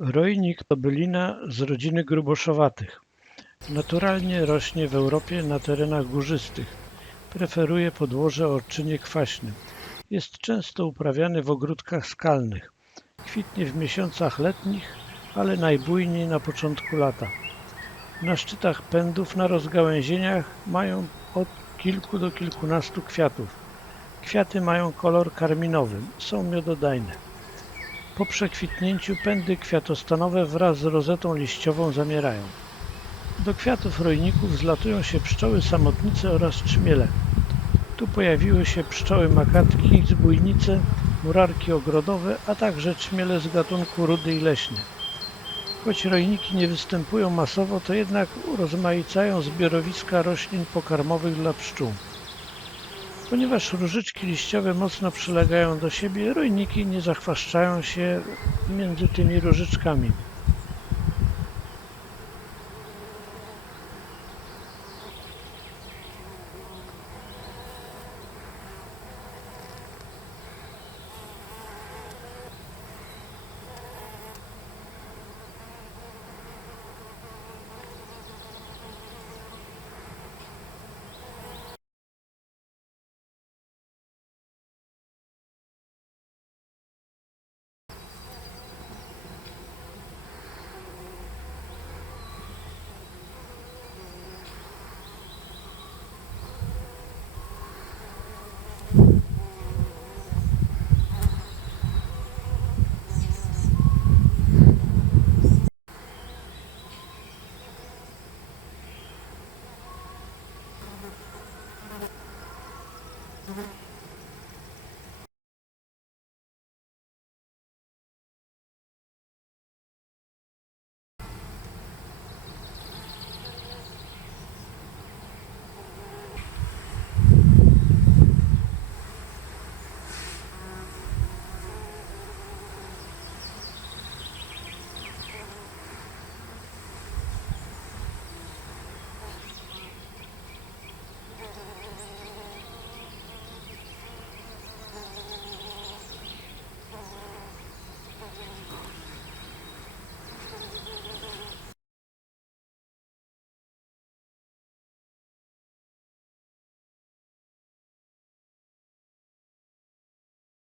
Rojnik to bylina z rodziny gruboszowatych. Naturalnie rośnie w Europie na terenach górzystych. Preferuje podłoże o odczynie kwaśnym. Jest często uprawiany w ogródkach skalnych. Kwitnie w miesiącach letnich, ale najbujniej na początku lata. Na szczytach pędów na rozgałęzieniach mają od kilku do kilkunastu kwiatów. Kwiaty mają kolor karminowy, są miododajne. Po przekwitnięciu pędy kwiatostanowe wraz z rozetą liściową zamierają. Do kwiatów rojników zlatują się pszczoły samotnice oraz czmiele. Tu pojawiły się pszczoły makatki, zbójnice, murarki ogrodowe, a także czmiele z gatunku rudy i leśnie. Choć rojniki nie występują masowo, to jednak urozmaicają zbiorowiska roślin pokarmowych dla pszczół. Ponieważ różyczki liściowe mocno przylegają do siebie, rojniki nie zachwaszczają się między tymi różyczkami. Mm-hmm.